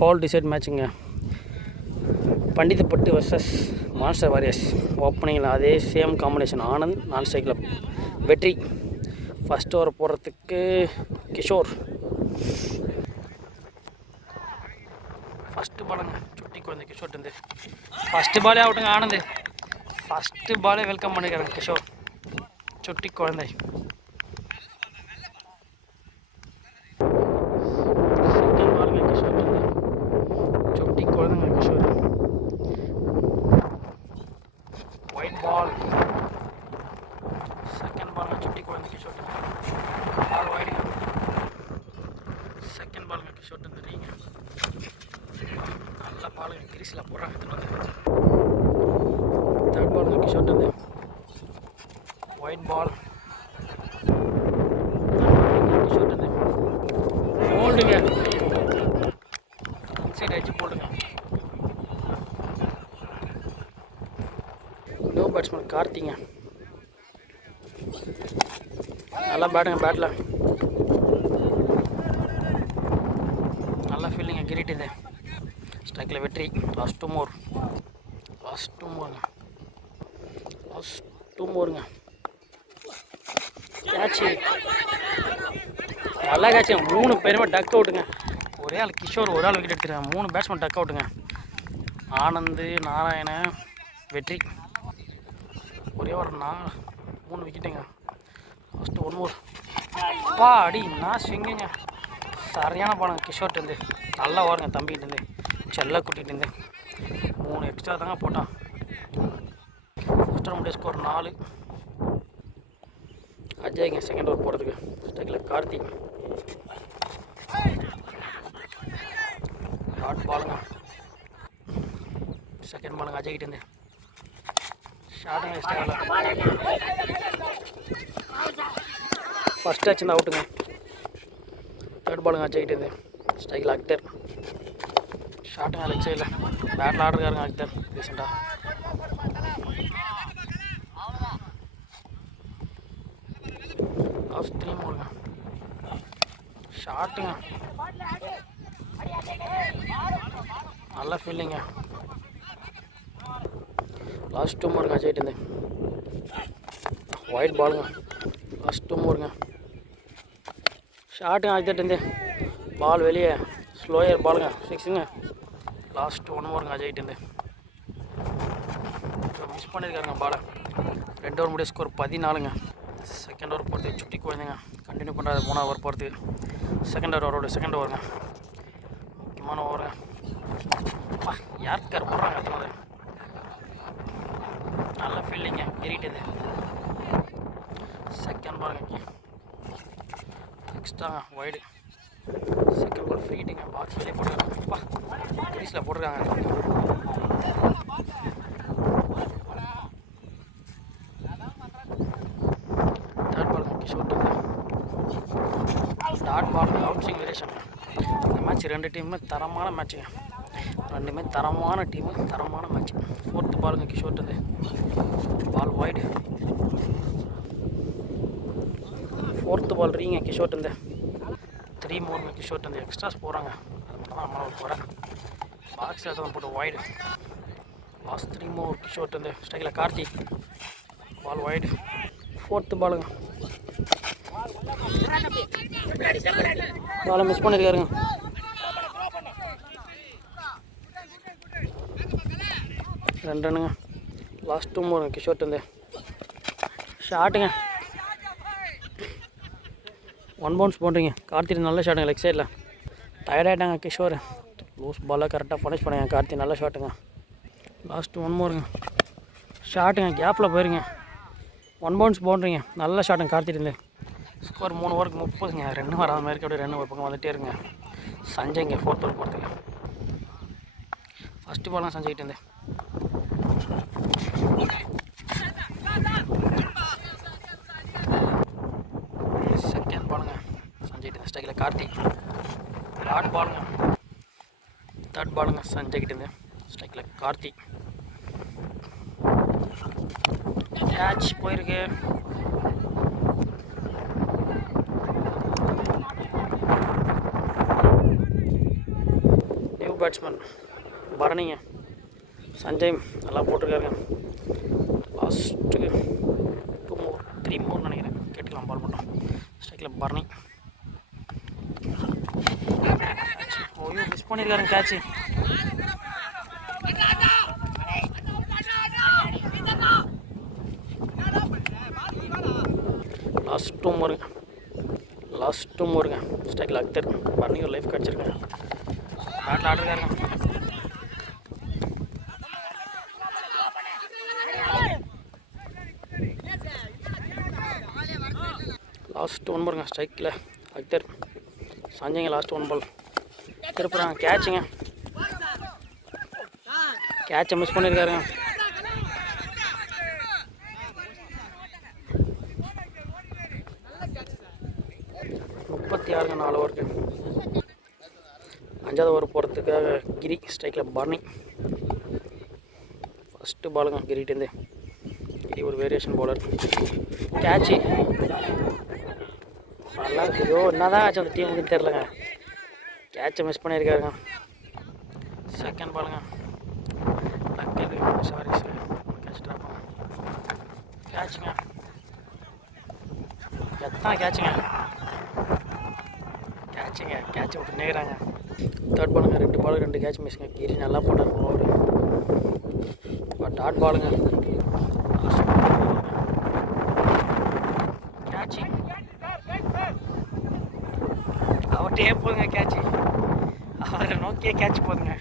Fall decide மேட்சுங்க. Pandithapattu versus monster warriors. ஓப்பனிங்கில் அதே சேம் காம்பினேஷன். ஆனந்த் நான் ஸ்ட்ரைக்கில் வெற்றி. ஃபஸ்ட் ஓவர் போடுறதுக்கு கிஷோர். ஃபஸ்ட்டு பாலுங்க சுட்டி குழந்தை கிஷோர்ட்டு. ஃபஸ்ட்டு பாலே அவுட்டுங்க ஆனந்த். ஃபஸ்ட்டு பாலே வெல்கம் பண்ணிக்கிறேன் கிஷோர். சுட்டி குழந்தை. செகண்ட் பாலுங்க கிஷோர். சுட்டி குழந்தைங்க கிஷோர். White ball. செகண்ட் பாலுங்க சுட்டி குழந்தை கிஷோர். பால் ஒயிடுங்க. செகண்ட் பாலுங்க கிஷோர் தெரியுங்க. நல்ல பாலுங்க கிரீஸில் போடுறாங்க. தேர்ட் பாலுங்க கிஷோர். White ball. போல்டுங்க. இன்சைட் அடிச்சு போல்டுங்க. New batsman கார்த்திங்க. நல்லா பேட்டுங்க. பேட்டில் நல்லா ஃபீல்டிங்க. கிரீட் இது. ஸ்ட்ரைக்கில் வெற்றி. லாஸ்ட் டூ மோருங்க. கேட்சு. நல்லா கேட்சு. 3 பேருமே டக் அவுட்டுங்க. ஒரே ஆள் கிஷோர் ஒரு ஆள் விக்கெட் எடுத்துருக்காங்க. 3 பேட்ஸ்மேன் டக் அவுட்டுங்க. ஆனந்த் நாராயண வெற்றி. ஒரே ஒரு 3 விக்கெட்டுங்க. ஃபஸ்ட்டு 1 மோர். அடி நான் ஸ்விங்குங்க. சரியான பாலுங்க கிஷோர்ட்டு. நல்லா ஓருங்க தம்பிகிட்டு. செல்ல கூட்டிகிட்டு 3 எக்ஸ்ட்ரா தாங்க போட்டான். First over score 4. அஜய்ங்க செகண்ட் ஓவர் போடுறதுக்கு. ஸ்ட்ரைக்கில் கார்த்திக். டாட் பாலுங்க. செகண்ட் பாலுங்க அஜய்கிட்டேருந்து. ஷார்ட்டுங்க எக்ஸ்ட்ரா. ஃபஸ்ட் ஆச்சுன்னா அவுட்டுங்க. தேர்ட் பாலுங்க அஜய்கிட்டேருந்து. ஸ்ட்ரைக்கில் அக்தர். ஷார்ட்டுங்க லெக் சைடில். பேட்டில் ஆடுறாருங்க அக்தர் ரீசெண்டாக. லாஸ்ட் 3 மோருங்க. ஷார்ட்டுங்க. நல்லா ஃபீல்டிங்க. லாஸ்ட் 2 மோருங்க அஜய்ட்டு. ஒயிட் பாலுங்க. லாஸ்ட் 2 மோருங்க. ஷார்ட்டுங்க அஜய்ட்டு. பால் வெளியே. ஸ்லோயர் பாலுங்க. 6ங்க. லாஸ்ட் 1 மோருங்க அஜய்ட்டு. மிஸ் பண்ணியிருக்காருங்க பாலை. 2 ஓவர் முடிய ஸ்கோர் 14ங்க. செகண்ட் ஓவர் போகிறதுக்கு சுட்டி குழந்தைங்க கண்டினியூ பண்ணுறாரு. 3ஆவது ஓவர் போகிறதுக்கு. செகண்ட் ஓவருங்க. முக்கியமான ஓவருங்க. யார் போடுறாங்க அத்தனை. நல்ல ஃபீல்டிங்க. கிரீட்டுது. செகண்ட் பாலுங்க எக்ஸ்ட்ராங்க ஒய்டு. செகண்ட் பால் ஃப்ரீட்டிங்க. பாக்ஸ் வெளியே போட்டுருக்காங்க. கிரீஸில் போட்டிருக்காங்க. Dot ball out swing variation. இந்த மேட்ச் 2 டீமுமே தரமான மேட்சுங்க. 2மே தரமான டீமு, தரமான மேட்ச். ஃபோர்த்து பாலுங்க கிஷோர்ட்டு. Ball wide. ஃபோர்த்து பால் ரீங்க கிஷோர்ட்டு. 3 மோருங்க கிஷோர்ட்டு. எக்ஸ்ட்ராஸ் போகிறாங்க. அது மட்டும் தான் போகிறேன். பாக்ஸில் தான் போட்டு ஒய்டு. லாஸ்ட் 3 மோர் கிஷோர்ட்டு. ஸ்ட்ரைக்கில் கார்த்திக். பால் ஒய்டு. ஃபோர்த்து பாலுங்க. பாலை மிஸ் பண்ணியிருக்காருங்க. ரன்னுங்க. லாஸ்ட் 2 மோருங்க கிஷோர்ட்டு. ஷார்ட்டுங்க. 1 பவுன்ஸ் போடுறீங்க. கார்த்திக் நல்ல ஷாட்டுங்க லெக் சைடில். டயர்டாகிட்டாங்க கிஷோர். லூஸ் பாலாக கரெக்டாக பனிஷ் பண்ணுங்க. கார்த்திக் நல்ல ஷாட்டுங்க. லாஸ்ட் 1 மோருங்க. ஷாட்டுங்க. கேப்பில் போயிருங்க. 1 பவுன்ஸ் போடுறீங்க. நல்ல ஷாட்டுங்க கார்த்திக். ஸ்கோர் 3 ஓவருக்கு 30ங்க. 2 வராத மாதிரி அப்படியே 2 ஒரு பக்கம் வந்துகிட்டே இருங்க. சஞ்சய்ங்க 4th ஓவர் போகிறதுக்கு. ஃபஸ்ட்டு பாலாம் சஞ்சய்கிட்டேருந்து. செகண்ட் பாலுங்க சஞ்சய்கிட்ட. ஸ்ட்ரைக்கில் கார்த்திக். டாட் பாலுங்க. தேர்ட் பாலுங்க சஞ்சய்கிட்டேருந்து. ஸ்ட்ரைக்கில் கார்த்திக். கேட்ச் போயிருக்கு. பேட்ஸ்மேன் பரணிங்க. சஞ்சய் நல்லா போட்டிருக்காருங்க. லாஸ்ட்டு 2 more 3 more நினைக்கிறேன். கேட்டுக்கலாம் பால் மட்டும். ஸ்ட்ரைக்கில் பரணி. ஓய்யோ மிஸ் பண்ணியிருக்காருங்க கேட்சு. லாஸ்ட் டூ மோருங்க. ஸ்ட்ரைக்கில் அக்தர். பரணி ஒரு லைஃப் கிடச்சிருக்கேன். பேட்டில் ஆடுறாருங்க. லாஸ்ட் 1 மோருங்க. ஸ்ட்ரைக்கில் அக்தர். சஞ்சய்ங்க லாஸ்ட் 1 பால் திருப்புறாங்க. கேட்சுங்க. கேட்சை மிஸ் பண்ணியிருக்காருங்க. யாருங்க 4 ஓவருக்கு. 5வது ஓவர் போகிறதுக்காக கிரி. ஸ்ட்ரைக்கில் பரணி. ஃபஸ்ட்டு பாலுங்க கிரிட்டேருந்து. கிரி ஒரு வேரியேஷன் பவுலர். கேட்சு நல்லா. ஐயோ என்ன தான் ஆச்சு அந்த டீமுக்கு தெரிலங்க. கேட்சை மிஸ் பண்ணியிருக்காருங்க. செகண்ட் பாலுங்க. Sorry catch drop. கேட்சுங்க. எத்தனை கேட்சுங்க. கேட்ச் விட்டு நேராங்க. தேர்ட் பாலுங்க. 2 பால் 2 கேட்ச் மிஸ்ஸுங்க. கிரி நல்லா போட்டார் ஓவர். டாட் பாலுங்க. கேட்சு அவர்கிட்டே போதுங்க. கேட்சு அவரை நோக்கியே கேட்ச் போதுங்க.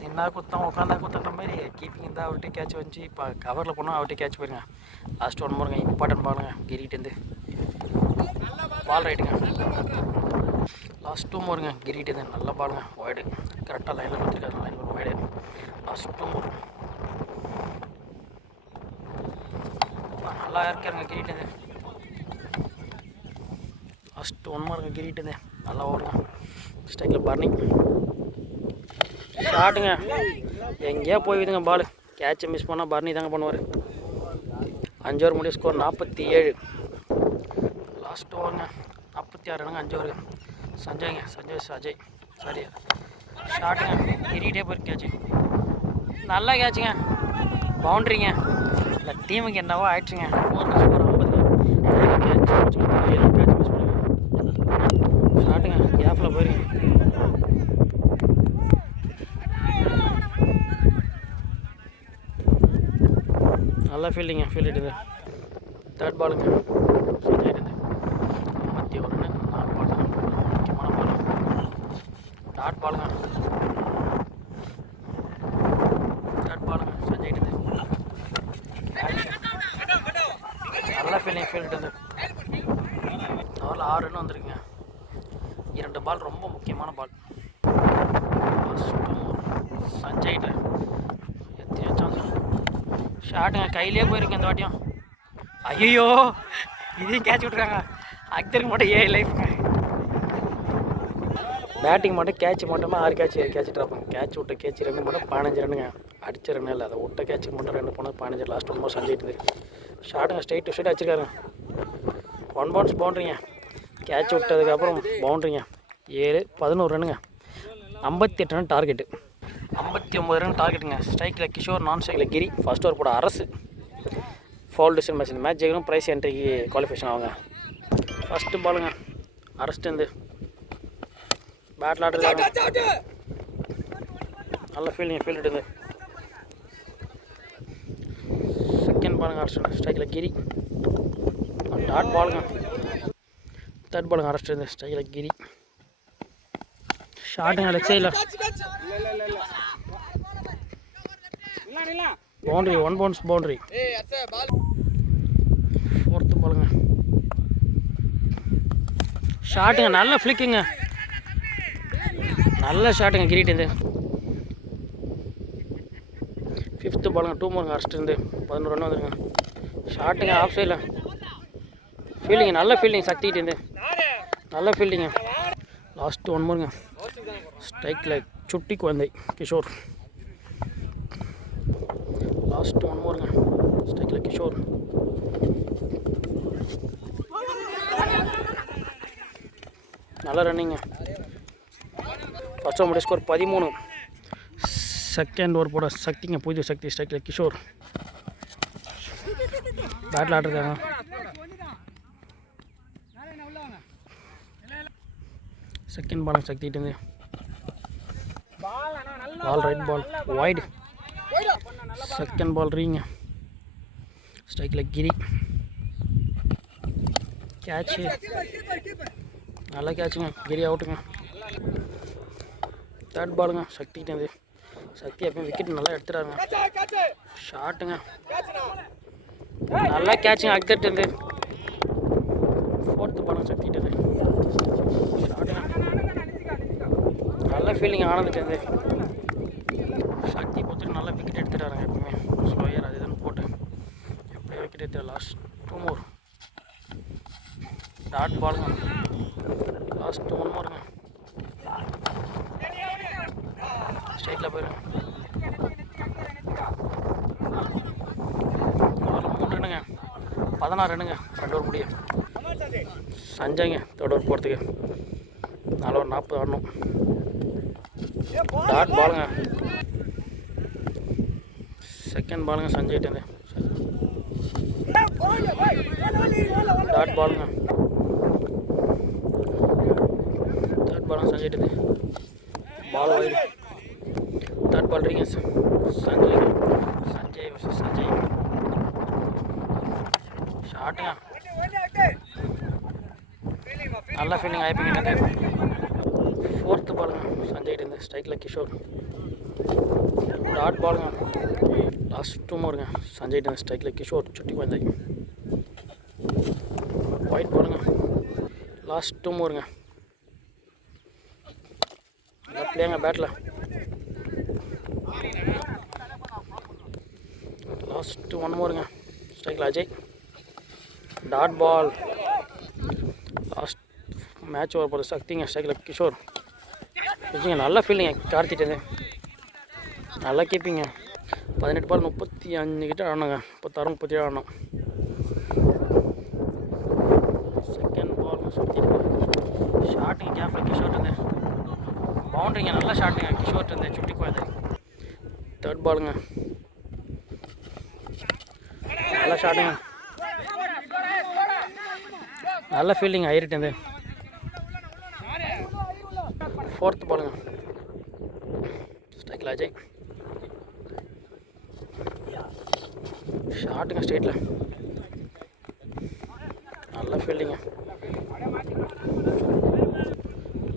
நின்னா குத்தம் உட்காந்தா குத்தன்ற மாதிரி கீப்பிங் இருந்தால் அவர்கிட்ட கேட்ச் வந்துச்சு. இப்போ கவரில் போனால் அவர்கிட்ட கேட்ச் போயிருங்க. லாஸ்ட் 1 மோருங்க. இம்பார்ட்டன்ட் பாலுங்க கிரிட்டேருந்து. பால் ரைட்டுங்க. லாஸ்ட் 2 மோருங்க. கிரிட்டேருந்து நல்ல பாலுங்க. ஒய்டு கரெக்டாக லைனில் கொடுத்துருக்காரு. லைன் ஒரு ஒய்டு. லாஸ்ட் 2 மோர் நல்லா இருக்காருங்க கிரிட்டேருந்து. லாஸ்ட் 1 மோருங்க. கிரிட்டேருந்து நல்லா ஓடுங்க. ஸ்ட்ரைக்கில் பரணி. ஷாட்டுங்க. எங்கேயோ போய்விடுங்க பால். கேட்சை மிஸ் பண்ணால் பரணி தாங்க பண்ணுவார். 5 ஓவர் முடிய ஸ்கோர் 47. லாஸ்ட் ஓவருங்க. 46 ரனுங்க. 5 ஓவருக்கு. சஞ்சய் சாரி ஷாட்டுங்க. கிரிட்டே போயிருக்கு. கேட்சு நல்லா கேட்சுங்க. பவுண்ட்ரிங்க. இந்த டீமுக்கு என்னவோ ஆயிடுச்சுங்க. 4 ஸ்கோர் 50. கேட்ச் மிஸ் பண்ணுங்க. ஷாட்டுங்க. கேப்பில் போயிருங்க. நல்லா ஃபீல்டிங்க. ஃபீல்டு. தேர்ட் பாலுங்க. சஞ்சய் 51 ரன்னு. 4 பால் முக்கியமான பால். டாட் பாலுங்க. தேர்ட் பாலுங்க. சஞ்சய் நல்லா ஃபீல்டு. அவரில் 6 ரன் வந்துருக்குங்க. 2 பால் ரொம்ப முக்கியமான பால். சஞ்சய் எத்தனையோ சான்ஸ். ஷாட்டுங்க. கையிலே போயிருக்கேன் இந்த வாட்டியும். ஐயோ இதையும் கேட்ச் விட்ருக்காங்க. அக்தருக்கு மட்டும் 7 லைஃபுங்க. பேட்டிங் மட்டும் கேட்ச் மட்டுமே 6 கேட்ச் ட்ராப்புங்க. கேட்ச் விட்ட கேட்ச் 2 மட்டும் 15 ரன்னுங்க. அடிச்ச ரன் இல்லை. அதை விட்ட கேட்சுக்கு மட்டும் 2 போனது 15. Last 1 more Sanjay. ஷாட்டுங்க. ஸ்ட்ரைட் டு ஸ்ட்ரைட் அடிச்சிருக்காருங்க. 1 பவுன்ஸ் பவுண்ட்ரிங்க. கேட்ச் விட்டதுக்கப்புறம் பவுண்ட்ரிங்க. 11 ரன்னுங்க. 58 ரன் டார்கெட்டு. 59 ரன் டார்கெட்டுங்க. ஸ்ட்ரைக்கில் கிஷோர். நான் ஸ்ட்ரைக்கில் கிரி. ஃபர்ஸ்ட் ஓவர் போட அரசு. Foul decision match. இந்த மேட்ச் ஜெயிக்கணும். ப்ரைஸ் என்ட்ரிக்கு குவாலிஃபிகேஷன் ஆகுங்க. ஃபஸ்ட்டு பாலுங்க. அரஸ்ட்டு பேட்டில் ஆடுறது நல்ல ஃபீல்டு. செகண்ட் பாலுங்க. அரஸ்ட்டு. ஸ்ட்ரைக்கில் கிரி. டாட் பாலுங்க. தேர்ட் பாலுங்க. அரஸ்ட்டு. ஸ்ட்ரைக்கில் கிரி. ஷாட்டுங்க. லெக் சைடில் பவுண்ட்ரி. 1 bounce boundary. ஃபோர்த்து பாலுங்க. ஷாட்டுங்க. நல்ல ஃப்ளிக்குங்க. நல்ல ஷாட்டுங்க கிரிட்டேருந்து. 5th பாலுங்க. 2 மோருங்க. அரஸ்ட்டு. 11 ரன் வந்துருங்க. ஷாட்டுங்க. ஆஃப் சைடில் ஃபீல்டிங்க. நல்ல ஃபீல்டிங். சக்திகிட்டேருந்து நல்ல ஃபீல்டிங்க. லாஸ்ட்டு 1 மோருங்க. ஸ்ட்ரைக்கில் சுட்டி குழந்தை கிஷோர். லாஸ்ட் 1 மோருங்க. ஸ்ட்ரைக்கில் கிஷோர். நல்ல ரன்னிங்க. ஃபர்ஸ்ட் ஓவர் முடிய ஸ்கோர் 13. செகண்ட் ஓவர் போட சக்திங்க, புது சக்தி ஸ்ட்ரைக்கில் கிஷோர் பேட்டில் ஆட்டிருக்காங்க. செகண்ட் பால் சக்திட்டு ball right ball wide. Second ball ரீங்க ஸ்ட்ரைக்கில் கிரி கேட்சு, நல்லா கேட்சுங்க, கிரி அவுட்டுங்க. தேர்ட் பாலுங்க சக்திக்கிட்டேருந்து. சக்தி எப்பயும் விக்கெட் நல்லா எடுத்துட்டாருங்க. ஷாட்டுங்க, நல்லா கேட்சுங்க அக்தர்ட்டேருந்து. ஃபோர்த்து பாலுங்க சக்திக்கிட்டேருந்து. ஷாட்டுங்க, நல்ல ஃபீல்டிங் ஆனந்துட்டேருந்து. சக்தி பொறுத்துட்டு நல்லா விக்கெட் எடுத்துட்டாருங்க. எப்பவுமே ஸ்லோயர் அது இதுன்னு போட்டு எப்படியே விக்கெட் எடுத்து. லாஸ்ட் 2 more டாட் பாலுங்க. லாஸ்ட் 1 moreங்க ஸ்ட்ரைட்டில் போயிருங்க. 3 ரன்னுங்க, 16 ரன்னுங்க 2 ஓவர் முடியும். சஞ்சய்ங்க தேர்ட் ஓவர் போகிறதுக்கு 4 over 40 ஆடணும். டாட் பாலுங்க. செகண்ட் பாலுங்க சஞ்சய்ட்டேருந்து. டாட் பாலுங்க. தேர்ட் பாலுங்க சஞ்சய்ட்டேருந்து. Ball wide. தேர்ட் பால் ரீங்க சஞ்சய் வர்சஸ் சஞ்சய். ஷாட்டுங்க, நல்ல ஃபீல்டிங் ஆயிப்பிங்க. ஃபோர்த்து பாலுங்க சஞ்சய்ட்டேருந்து. ஸ்ட்ரைக்கில் கிஷோர். டாட் பாலுங்க. லாஸ்ட் 2 moreங்க சஞ்சய்ட்டேருந்து. ஸ்ட்ரைக்கில் கிஷோர் சுட்டி பஞ்சாய். ஒயிட் பாலுங்க. லாஸ்ட் 2 moreங்க. நல்லா பிளேங்க பேட்டில். லாஸ்ட் 1 moreங்க ஸ்ட்ரைக்கில் Ajay. Dot ball. Last match over போகிற சக்திங்க ஸ்ட்ரைக்கில் கிஷோர். வச்சுங்க, நல்லா ஃபீல்டிங்க கார்த்திட்டேருந்து. நல்லா கீப்பிங்க. 18 பால் 35 கிட்ட ஆடணுங்க. 36 37 ஆடணும். செகண்ட் பால் சுற்றிட்டு ஷாட்டுங்க கேப்பில் கிஷோர்ட்டு. பவுண்டரிங்க, நல்லா ஷாட்டுங்க கிஷோர்ட்டு சுட்டி போயிடுது. தேர்ட் பாலுங்க நல்லா ஷாட்டுங்க, நல்ல ஃபீல்டிங் ஆயிட்டுருந்து. ஃபோர்த் பாலுங்க ஸ்ட்ரைக்கில் அஜய். ஷாட்டுங்க ஸ்ட்ரெயிட்டில், நல்ல ஃபீல்டிங்க.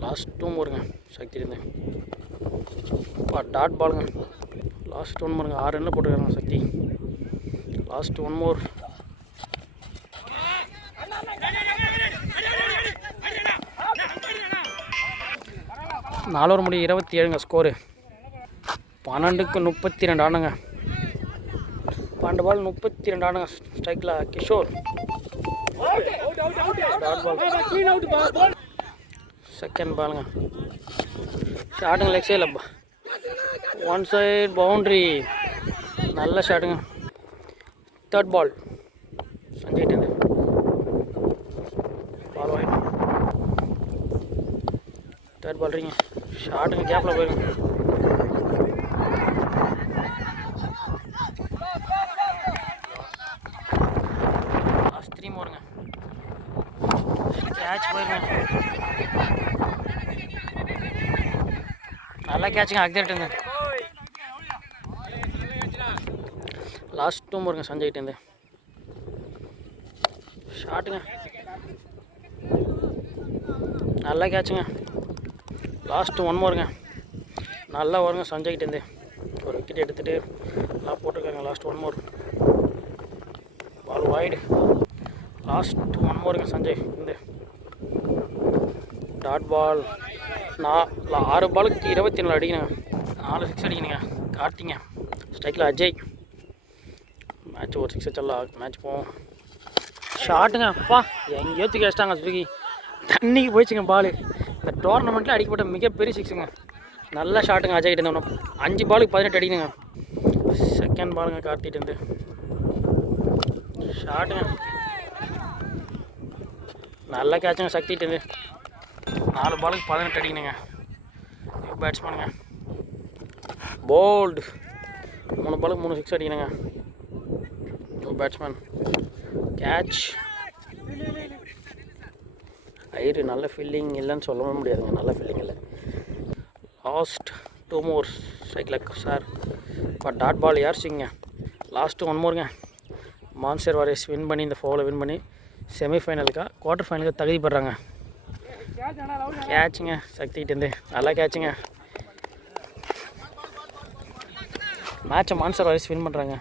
லாஸ்ட் 2 moreங்க சக்தி இருந்தேன். டாட் பாலுங்க. லாஸ்ட் 1 moreங்க. 6 ரன்னில் போட்டுருக்காங்க சக்தி. Last 1 more. நாலு ஓவர் முடிய 27ங்க ஸ்கோரு. 12க்கு 32 ஆடுங்க. 12 பால் 32 ஆடுங்க. ஸ்ட்ரைக்கில் கிஷோர். Dot ball. செகண்ட் பாலுங்க ஷாட்டுங்க லெக் சைடில் 1 side பவுண்ட்ரி, நல்ல ஷாட்டுங்க. தேர்ட் பால் சஞ்சய்ட்டேருந்து. Ball wide. தேர்ட் பால் ரீங்க ஷாட்டுங்க கேப்பில் போயிருங்க. லாஸ்ட் 3 moreங்க கேட்ச் போயிருங்க. நல்லா கேட்சுங்க அக்தர்ட்டேருந்து. லாஸ்ட் 2 moreங்க சஞ்சய்ட்டேருந்து. ஷாட்டுங்க, நல்லா கேட்சுங்க. லாஸ்ட் 1 moreங்க நல்லா வருங்க சஞ்சய்ட்டேருந்து. ஒரு விக்கெட் எடுத்துகிட்டு நல்லா போட்டிருக்காங்க. Last 1 more. Ball wide. Last 1 moreங்க சஞ்சய் இந்த. டாட் பால். 6 பாலுக்கு 24 அடிக்கணுங்க. 4 6 அடிக்கணுங்க. கார்த்திங்க ஸ்ட்ரைக்கில் அஜய். மேட்ச் ஒரு 6 அடிச்சலாம் மேட்ச் போவோம். ஷாட்டுங்க, அப்பா எங்கேயோ தூக்கி வச்சிட்டாங்க சுருக்கி. தண்ணிக்கு போயிடுச்சுங்க பால். இந்த டோர்னமெண்ட்டில் அடிக்கப்பட்ட மிகப்பெரிய 6ங்க. நல்ல ஷாட்டுங்க அஜய்கிட்ட இருந்தோம். 5 பாலுக்கு 18 அடிக்கணுங்க. செகண்ட் பாலுங்க கார்த்திகிட்டேருந்து. ஷாட்டுங்க, நல்ல கேட்சுங்க சக்திகிட்டேருந்து. 4 பாலுக்கு 18 அடிக்கணுங்க. நியூ பேட்ஸ்மேனுங்க. போல்டு 3 பாலுக்கு 3 6 அடிக்கணுங்க. New batsman. கேட்ச். ஐயரு நல்ல ஃபீல்டிங் இல்லைன்னு சொல்லவே முடியாதுங்க. நல்ல ஃபீல்டிங் இல்லை. Last 2 more strike leg sir. இப்போ டாட் பால் யார்ச்சிங்க. லாஸ்ட்டு 1 moreங்க. மான்ஸ்டர் வாரியர்ஸ் வின் பண்ணி இந்த ஃபோவில் வின் பண்ணி செமிஃபைனலுக்கா குவார்ட்டர் ஃபைனலுக்கு தகுதி பெறாங்க. கேட்சுங்க சக்திகிட்டேருந்து நல்லா கேட்சுங்க. மேட்சை மான்ஸ்டர் வாரியர்ஸ் வின் பண்ணுறாங்க.